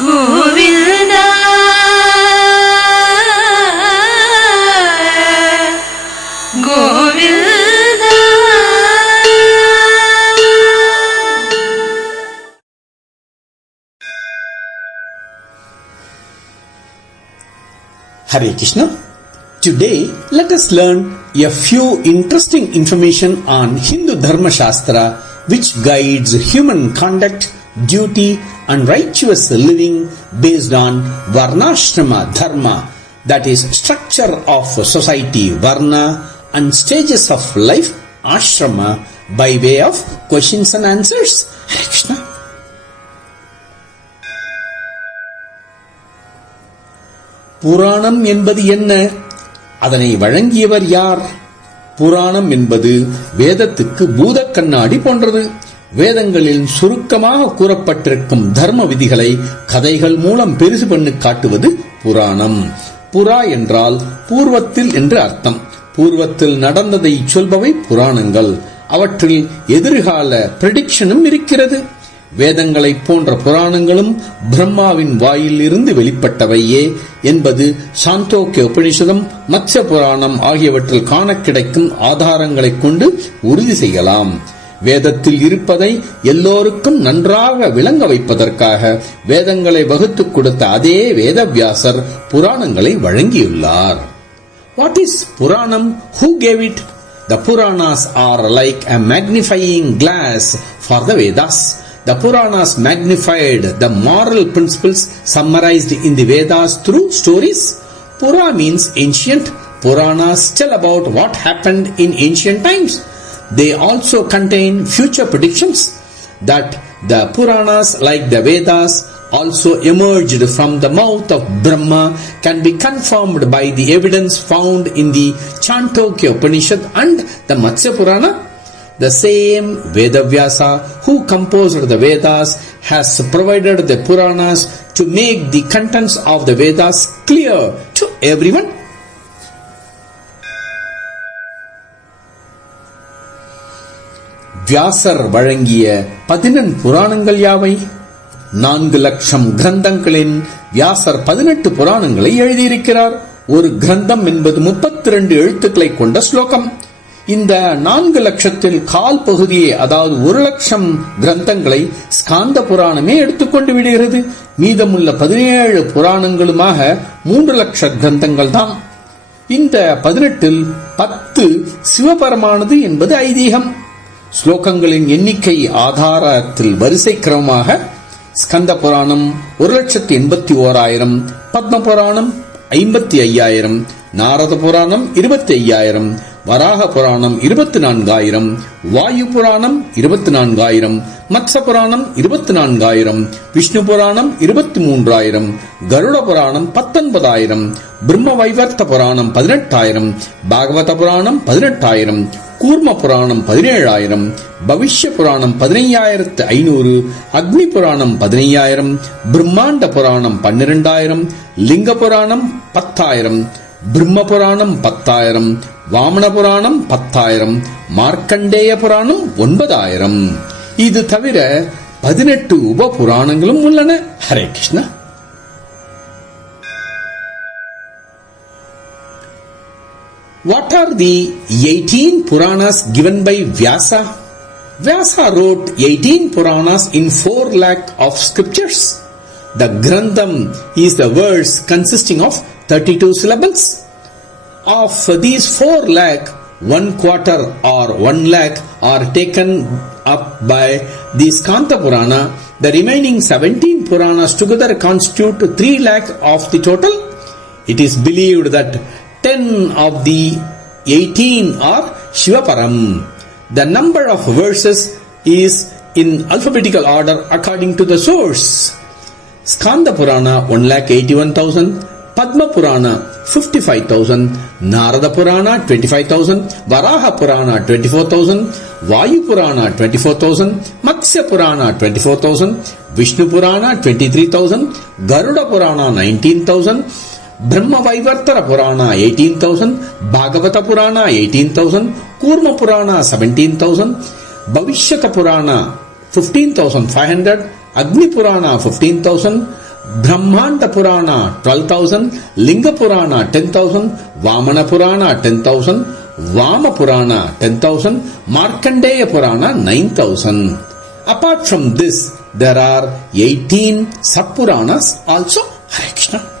Govinda Govinda Hare Krishna. Today, let us learn a few interesting information on Hindu Dharma Shastra, which guides human conduct, duty, and righteous living based on Varnashrama Dharma, that is, structure of society, Varna, and stages of life, Ashrama, by way of questions and answers. Hare Krishna. புராணம் என்பது என்ன? அதனை வழங்கியவர் யார்? புராணம் என்பது வேதத்துக்கு பூத கண்ணாடி போன்றது. வேதங்களில் சுருக்கமாக கூறப்பட்டிருக்கும் தர்ம விதிகளை கதைகள் மூலம் பெருசு பண்ணி காட்டுவது புராணம். புரா என்றால் பூர்வத்தில் என்று அர்த்தம். பூர்வத்தில் நடந்ததை சொல்பவை புராணங்கள். அவற்றில் எதிர்கால பிரடிக்ஷனும் இருக்கிறது. வேதங்களைப் போன்ற புராணங்களும் பிரம்மாவின் வாயில் இருந்து வெளிப்பட்டவையே என்பது சாந்தோக்கிய உபனிஷதம், மத்ஸ்ய புராணம் ஆகியவற்றில் காண கிடைக்கும் ஆதாரங்களைக் கொண்டு உறுதி செய்யலாம். வேதத்தில் இருப்பதை எல்லோருக்கும் நன்றாக விளங்க வைப்பதற்காக வேதங்களை வகுத்துக் கொடுத்த அதே வேதவியாசர் புராணங்களை வழங்கியுள்ளார். What is Puranam? Who gave it? The Puranas are like a magnifying glass for the Vedas. The Puranas magnified the moral principles summarized in the Vedas through stories. Pura means ancient. Puranas tell about what happened in ancient times. They also contain future predictions. That the Puranas, like the Vedas, also emerged from the mouth of Brahma can be confirmed by the evidence found in the Chandogya Upanishad and the Matsya Purana. The same Vedavyasa who composed the Vedas has provided the Puranas to make the contents of the Vedas clear to everyone. வியாசர் வழங்கிய 14 புராணங்கள் யாவை? 4 லட்சம் கிரந்தங்களின் வியாசர் 18 புராணங்களை எழுதியிருக்கிறார். ஒரு கிரந்தம் என்பது 32 எழுத்துக்களை கொண்ட ஸ்லோகம். இந்த 4 லட்சத்தில் கால் பகுதியே, அதாவது 1 லட்சம் கிரந்தங்களை ஸ்காந்த புராணமே எடுத்துக்கொண்டு விடுகிறது. மீதமுள்ள 17 புராணங்களுமாக 3 லட்ச கிரந்தங்கள் தான். இந்த 18இல் 10 சிவபரமானது என்பது ஐதீகம். ஸ்லோகங்களின் எண்ணிக்கை ஆதாரத்தில் வரிசை கிரமமாக ஸ்கந்த புராணம் 1,81,000, பத்ம புராணம் 55,000, நாரத புராணம் 25,000, வராக புராணம் 24,000, வாயு புராணம் 24,000, மத்ஸ்ய புராணம் 24,000, விஷ்ணு புராணம் 23,000, கருட புராணம் 19,000, பிரம்ம வைவர்த்த புராணம் 18,000, பாகவத புராணம் 18,000, கூர்ம புராணம் 17,000, பவிஷ்ய புராணம் 15,500, அக்னி புராணம் 15,000, பிரம்மாண்ட புராணம் 12,000, லிங்க புராணம் 10,000, பிரம்ம புராணம் 10,000, வாமன புராணம் 10,000, மார்க்கண்டேய புராணம் 9,000. இது தவிர 18 உப புராணங்களும் உள்ளன. Hare Krishna. What are the 18 Puranas given by Vyasa? Vyasa wrote 18 Puranas in 4 lakh of scriptures. The Grantham is the verse consisting of 32 syllables. Of these 4 lakh, 1/4 or 1 lakh are taken up by the Skanda Purana. The remaining 17 Puranas together constitute 3 lakh of the total. It is believed that 10 of the 18 are Shivaparam. The number of verses is in alphabetical order according to the source. Skanda Purana 1,81,000, Padma Purana 55,000, Narada Purana 25,000, Varaha Purana 24,000, Vayu Purana 24,000, Matsya Purana 24,000, Vishnu Purana 23,000, Garuda Purana 19,000, Brahma Vaivartara Purana 18,000, Bhagavata Purana 18,000, Kurma Purana 17,000, Bhavishyata Purana 15,500, Agni Purana 15,000, Brahmanda Purana 12,000, Linga Purana 10,000, Vamana Purana 10,000, Vama Purana 10,000, Markandeya Purana 9,000. Apart from this, there are 18 sub-Puranas also. Hare Krishna.